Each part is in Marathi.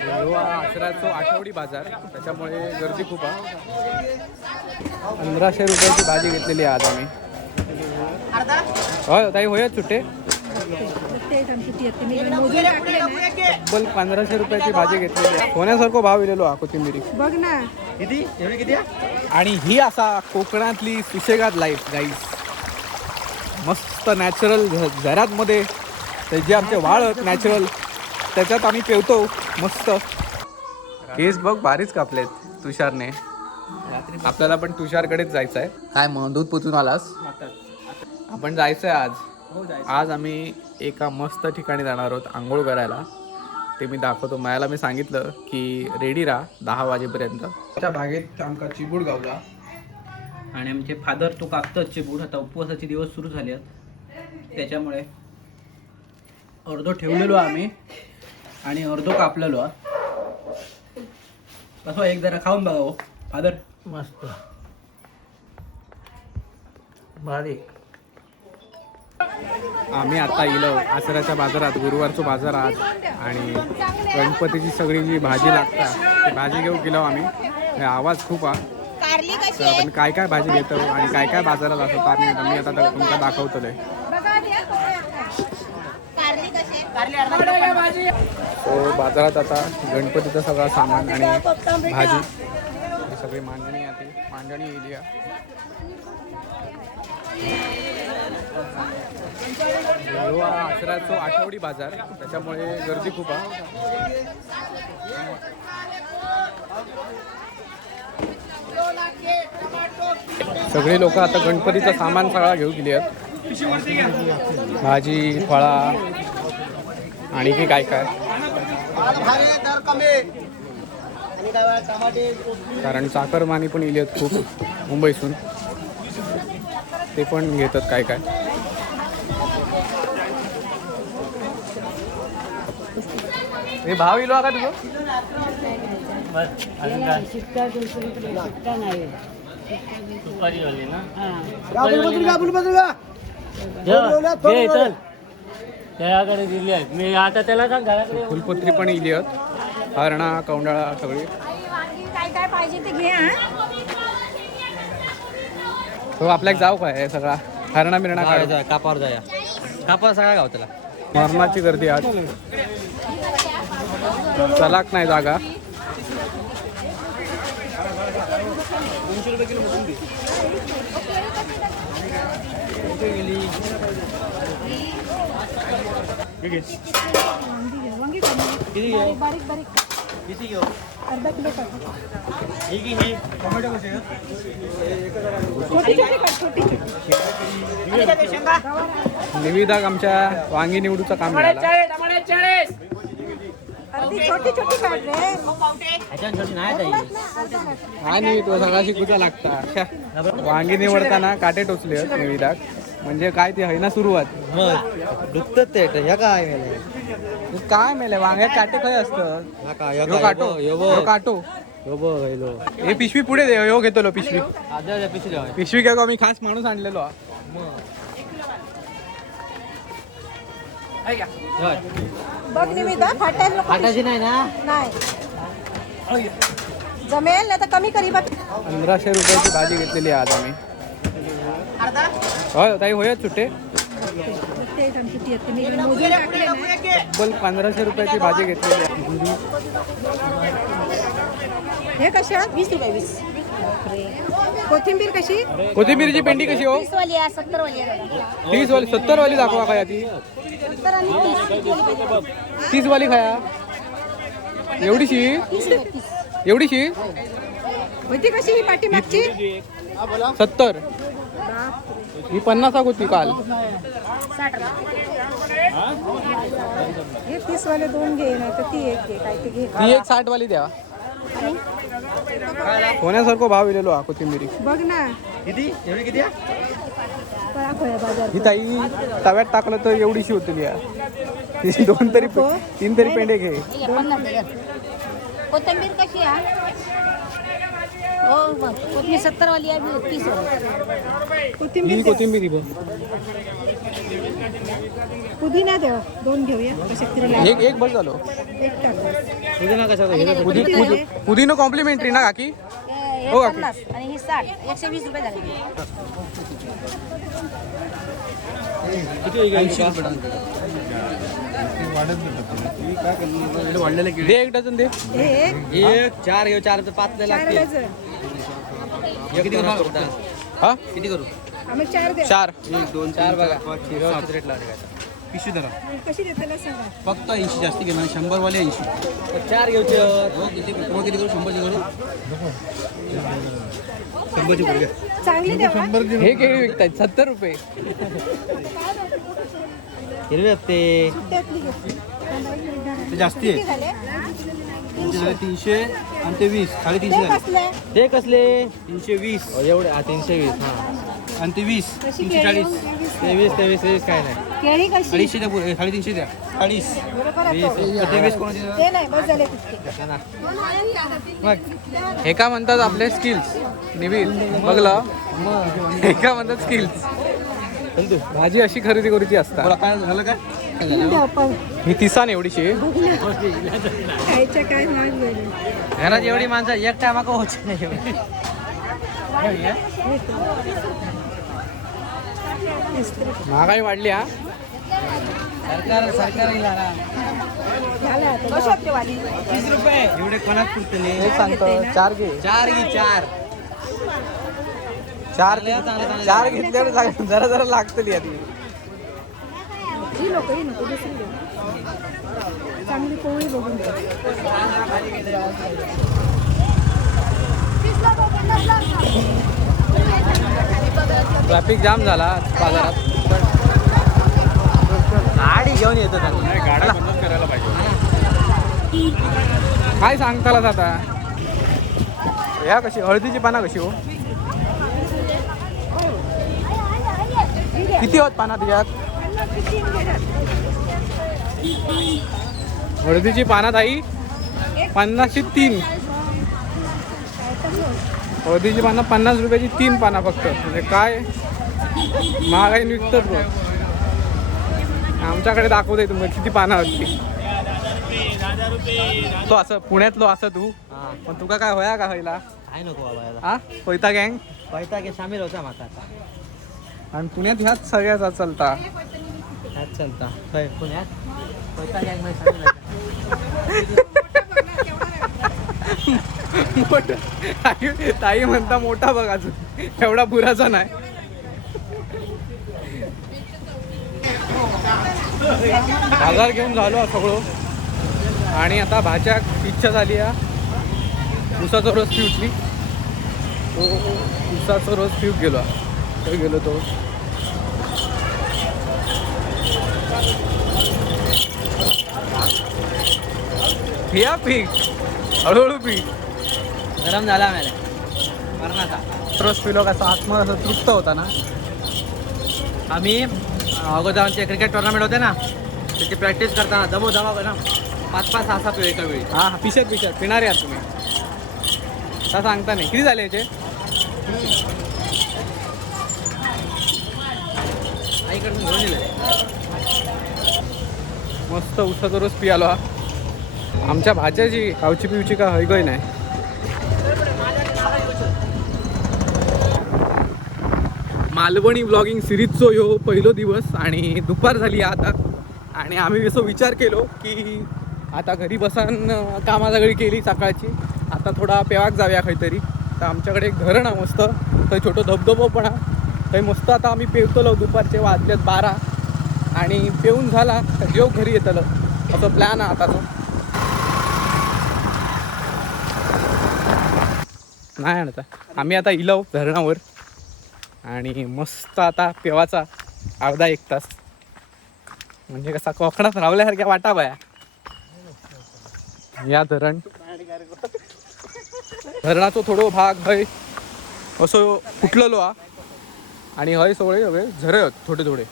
आसराचो आठवडी बाजार. त्याच्यामुळे गर्दी खूप आहे. पंधराशे रुपयाची भाजी घेतलेली आहे आज आम्ही. होय ताई होय सुट्टे? तब्बल पंधराशे रुपयाची भाजी घेतलेली आहे. सोन्यासारखं भाव इलेलो हा कोथिंबिरी. बघ ना. किती? एवढी किती आहे? आणि ही असा कोकणातली सुशेगात लाईफ गाईस मस्त नॅचरल घरातमध्ये ते जे आमचे वाळ आहेत नॅचरल त्याच्यात आम्ही पेवतो. मस्त. केस बघ भारीच कापलेत तुषारने. आपल्याला पण तुषारकडेच जायचं आहे काय मग दूध पुचून आलास? आपण जायचं आहे आज. आज आम्ही एका मस्त ठिकाणी जाणार आहोत आंघोळ करायला. ते मी दाखवतो. मायाला मी सांगितलं की रेडी राहा दहा वाजेपर्यंत. त्या बागेत आमका चिबूड गावला. आणि आमचे फादर तो कापतात चिबूड. आता उपवासाचे दिवस सुरू झाले आहेत त्याच्यामुळे अर्धो ठेवलेलो आम्ही. आणि अर्धो कापलेलो. कसं एक जरा खाऊन बघा हो. फादर. मस्त. भारी. आम्ही आता इलो आसराच्या बाजारात गुरुवारचो बाजार आज. आणि गणपतीची सगळी जी भाजी लागता ती भाजी घेऊ गेलो आम्ही. आवाज खूप हा. कारली कशी तर आपण काय काय भाजी घेतो आणि काय काय बाजारात असतो आम्ही मी आता तर तुमका दाखवतोय. बाजारात आता गणपतीचं सगळं सामान आणि भाजी. ही सगळी मांडणी आधी मांडणी येली आहे. गोवा आसराचो आठवडी बाजार. त्याच्यामुळे गर्दी खूप आहे. सगळे लोक आता गणपतीचं सामान सगळा घेऊ गेली आहेत. भाजी फळा आणि की काय काय कारण चाकरमानी पण इली आहेत खूप मुंबईसून ते पण घेतात काय काय हे भाव इलो का तुझं बस त्याकडे दिली आहेत. मी आता त्याला सांग घराकडे फुलपत्री पण इली आहेत. हरणा कौंडाळा सगळी. काय काय पाहिजे ते घे हा तो आपल्याक जाऊ काय हे सगळा? हरणा बिरणा काढायचा कापावर जाया कापावर सगळा गाव त्याला. मरणाची गर्दी आज. चलाक नाही जागा. वांगी किती घेऊ? बारीक बारीक किती घेऊ? अर्धा किलो टाक ही की ही टोमॅटो कसे छोटी छोटी काढ छोटी छोटी निविदाक आमच्या वांगी निवडूचं काम मिळालं अर्धी छोटी छोटी काढ रे. ह्याच्यात छोटी नाही ताई. अर्धा काढ. आणि तो सगळा शिकूचा लागता. वांगी निवडताना काटे टोचले आहेत निविदाक म्हणजे काय ते हैना सुरुवात. मग ते ह्या काय मेले? काय मेले? वांग्यात काटे काय असतं? काटो ह्यो काटो. यो हे पिशवी पुढे दे ह्यो घेतलो पिशवी. पिशवी काय आम्ही खास माणूस आणलेलो. हा. बघ फाटायला फाटायची नाही ना? नाही. जमेल नाही तर कमी करी बघ. पंधराशे रुपयाची भाजी घेतलेली आहे आज आम्ही. होय ताई होय सुट्टे. तब्बल पंधराशे रुपयाची भाजी घेतलेली आहे. हे कशा? वीस रुपये वीस. कोथिंबीर कशी? कोथिंबीरची पेंडी कशी हो? तीस वाली आहे. सत्तर वाली तीस वाली सत्तर वाली दाखवा काय ती तीस वाली खाया एवढीशी एवढीशी? होती कशी ही पाठीमागची? सत्तर. ही पन्नासाक होती काल. साठ हे तीस वाले दोन घे नाही तर ती एक घे काय ते घे. ती एक साठ वाली द्या सोन्यासारखं भाव इलेलो हा कोथिंबिरी बघ ना. किती? एवढी किती आहे? कळा खोया बाजार ही ताई तव्यात टाकलं तर एवढीशी होती या. दोन तरी पे- तीन तरी पेंडे घे. कोथिंबीर कशी आहे? हो कोथिंबीर सत्तर वाली आहे तीस वाली. कोथिंबीर कोथिंबीर पुदिना देव दोन घेऊया. एक एक बस झालो? पुदिनो कॉम्प्लिमेंटरी ना काकी? हे हो, काकी. आणि ही साठ. एकशे वीस रुपये झाले. दे एक डझन दे. एक चार घेऊ चार पाच डझन. किती करू? हा? किती करू? आम्ही चार द्या. चार. एक दोन चार बघा. रेट पिशवी धरा. कशी देताना सांगा? फक्त ऐंशी जास्ती घेणार शंभर वाले ऐंशी. चार घेऊचे हो किती मग किती करू? शंभरची करू? शंभरची करू चांगली द्या हे केळी विकतायत सत्तर रुपये. हिरवे. ते जास्ती आहे. त्यांचे झाले तीनशे आणि ते वीस साडेतीनशे ते झाले. कसले? ते कसले? तीनशे वीस. एवढे तीनशे वीस हा. आणि ते वीस कशी तीनशे केळी? चाळीस. तेवीस तेवीस तेवीस काय नाही. केळी कशी? अडीचशे द्या पुढे साडेतीनशे द्या. चाळीस बरोबर आहे तो. ते वीस कोणाचे? ते नाही बस झाले तितके. हे का म्हणतात आपले स्किल्स निविल बघलं हे का म्हणतात स्किल्स भाजी अशी खरेदी करूची असता. बोला काय झालं काय. ही तिसान एवढीशी खायच्या काय घरात एवढी माणसं एक टायमा का होत नाही महागाई वाढली हा. सरकार सरकार तीस रुपये एवढे पुरतले हे सांगतो चार घे. चार घे चार. चार. चार घेतल्यावर जरा जरा लागतली आधी. ही ही नको दुसरी घे. चांगली पोळी बघून ट्रॅफिक जाम झाला बाजारात. गाडी घेऊन येतो गाड्या बंदच करायला पाहिजे. काय सांगतालाच आता? ह्या कशी हळदीची पाना कशी हो? किती होत पाना त्याच्यात हळदीची पाना ताई पन्नासची तीन. हळदीची पानं पन्नास रुपयाची तीन पाना फक्त. म्हणजे काय? महागाई विकतात बघ. आमच्याकडे दाखवते तुम्ही किती पानं होती तो असं पुण्यातलो असं तू. पण तुका काय होया का व्हायला काय नको बाबा हा? पैता गँग? पैसा की सामील होता माका आता आणि पुण्यात ह्याच सगळ्याचा चालता. ह्याच चलता. होय पुण्यात पैसा गँगमध्ये मोठा. ताई- म्हणता मोठा बघ अजून एवढा बुराचा नाही. बाजार घेऊन झालो सगळं. आणि आता भाज्या इच्छा झाली आहे उसाचा रोज पिऊचली तो हो, हो, हो. उसाचा रोज पिऊक गेलो तो गेलो तो. पिया पीक हळूहळू पीक गरम झाला मॅडम मरणाचा रोज पिलो कसा आत्मा असं तृप्त होता ना? आम्ही अगोदर आमचे क्रिकेट टुर्नामेंट होते ना त्याची प्रॅक्टिस करताना दबो दबा ना पाच पाच सहा सात एका वेळी. हा हा पिशत पिशत. पिणारे आहात तुम्ही. आता सांगता नाही. किती झाले याचे? आईकडून घेऊन दिले. मस्त उसाचा रोज पियालो हा. आमच्या भाज्याची खावची पिवची का हयगय नाही. मालवणी ब्लॉगिंग सिरीजचो ह्यो पहिलो दिवस आणि दुपार झाली आता. आणि आम्ही असं विचार केलो की आता घरी बसान कामा सगळी केली सकाळची. आता थोडा पेवाक जाऊया काहीतरी तर आमच्याकडे एक धरण आहे मस्त. थंय छोटो धबधबो पण आहे. थंय मस्त आता आम्ही पेवतलो दुपारचे वाजलेत बारा. आणि पेऊन झाला तर जेव घरी येतलं. असं प्लॅन आहे तो नाही आणता. आम्ही आता इलव धरणावर. आणि मस्त आता पेवाचा अर्धा एक तास. म्हणजे कसा कोकणात रावल्यासारख्या वाटा बाया. या धरण. धरणाचो थोडो भाग हय. असो फुटलेलो हा. आणि हय सगळे सगळे झरे थोडे थोडे.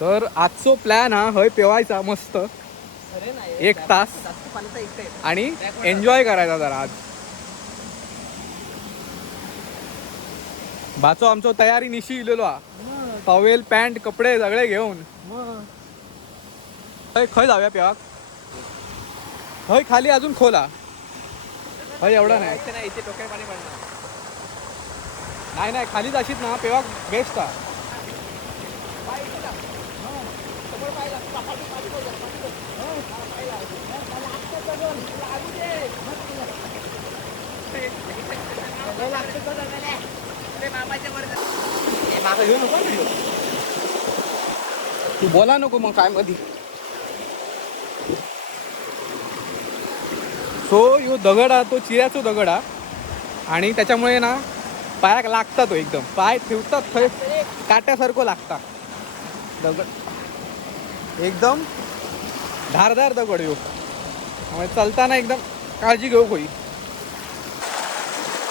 तर आजचो प्लॅन हा हय पेवायचा मस्त. एक तास. आणि एन्जॉय करायचा जरा आज. बाचो आमचो तयारी निशी इलेलो हा टॉवेल पॅन्ट कपडे सगळे घेऊन खय खय जाऊया पेवाक हय खाली अजून खोला हय एवढा नाही नाही नाही खालीच अशीच ना पेवाक बेस्ट हा तू बोला नको मग काय मधी. सो यो दगड हा तो चिऱ्याचो दगड. हा आणि त्याच्यामुळे ना पायाक लागता तो हो एकदम. पाय ठेवतात थंय काट्यासारखं लागता दगड. एकदम धारदार दगड यो. त्यामुळे चालताना एकदम काळजी घेऊ होई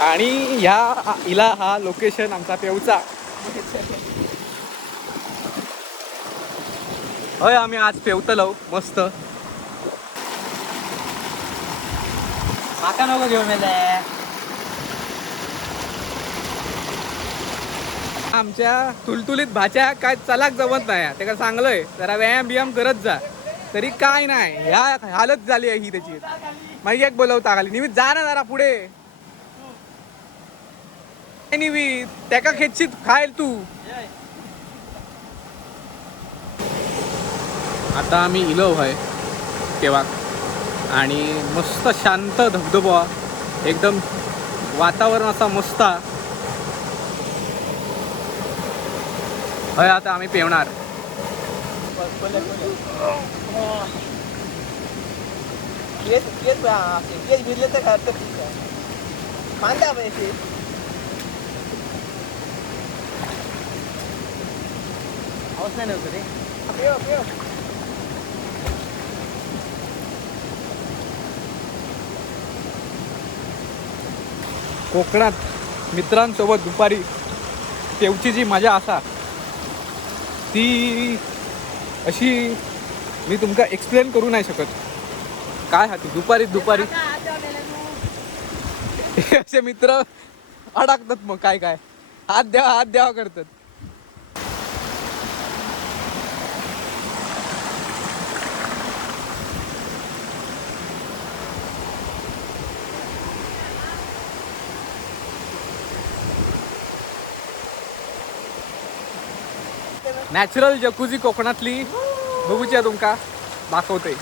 आणि ह्या इला हा लोकेशन आमचा पेवचा हय आम्ही आज पेवतलो मस्त. माका नको घेऊन आमच्या तुलतुलीत भाच्या काय चलाक जमत नाही. त्याला सांगलंय जरा व्यायाम बियाम करत जा. तरी काय नाही ह्या हालत झाली आहे ही त्याची. माहिती एक बोलवता खाली निमित जा ना जरा पुढे. ए निमित त्याका खेचशीत खायल तू. आता आम्ही इलो आहे तेव्हा आणि मस्त शांत धबधबा एकदम वातावरण असा मस्त. हा. हय आता आम्ही पेवणार. केस केस केस भिजले तर कोकणात मित्रांसोबत दुपारी तेवची जी मजा असा. ती अशी मी तुमका एक्सप्लेन करू नाही शकत. काय हा ती? दुपारी दुपारी. असे मित्र अडकतात मग काय काय. हात द्यावा हात द्यावा करतात. नॅचरल जकुजी कोकणातली बघूची आहे तुमका. दाखवते.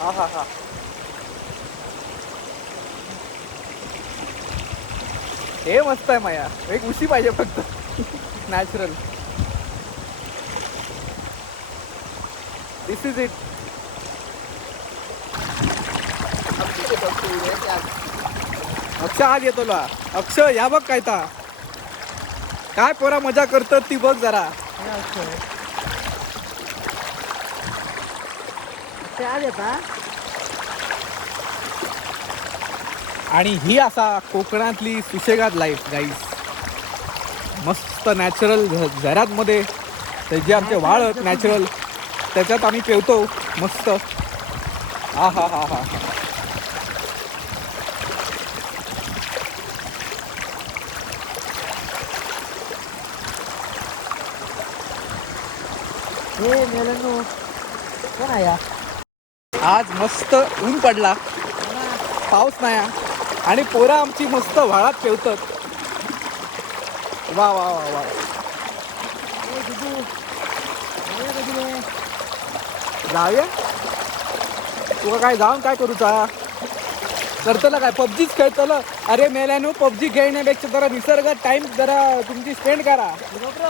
हा हा हा हे मस्त आहे माया. एक उशी पाहिजे फक्त. Natural this is it Akshay आज येतो ला अक्षय या बघ काय ता काय पोरा मजा करतात ती बघ जरा. आणि ही असा कोकणातली सुशेगात लाईफ गाईस मस्त नॅचरल झरात मध्ये. जे आमचे वाळ आहेत नॅचरल त्याच्यात आम्ही पेवतो. मस्त. हा हा हा हा. हा मेलं कोण आहे या? आज मस्त ऊन पडला. पाऊस नाही. आणि पोरा आमची मस्त व्हाळात पेवतात. वा वा वा वा. जाऊया. तुका काय जाऊन काय करूचा करतलं काय? पबजीच खेळतलं. अरे मेल्यानो पबजी खेळण्यापेक्षा जरा निसर्गात टाइम जरा तुमची स्पेंड करा.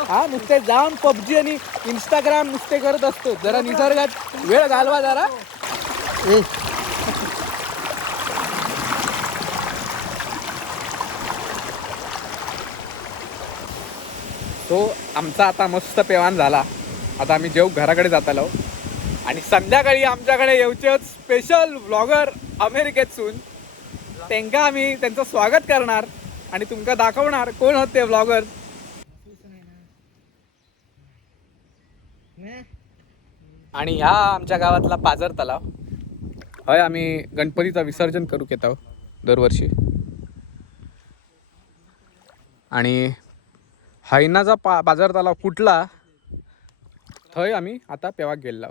हा नुसते जाऊन पबजी आणि इंस्टाग्राम नुसते करत असतो. जरा निसर्गात वेळ घालवा जरा. तो आमचा आता मस्त पेवान झाला. आता आम्ही जेव घराकडे जात आलो. आणि संध्याकाळी आमच्याकडे येऊचे स्पेशल ब्लॉगर अमेरिकेतसून. त्यांना आम्ही त्यांचं स्वागत करणार आणि तुमका दाखवणार कोण होते ब्लॉगर आणि ह्या आमच्या गावातला पाजर तलाव. हय आम्ही गणपतीचा विसर्जन करू येत आहोत दरवर्षी. आणि हैनाचा पा बाजार तलाव फुटला. थंय आम्ही आता पेवाक गेल्लो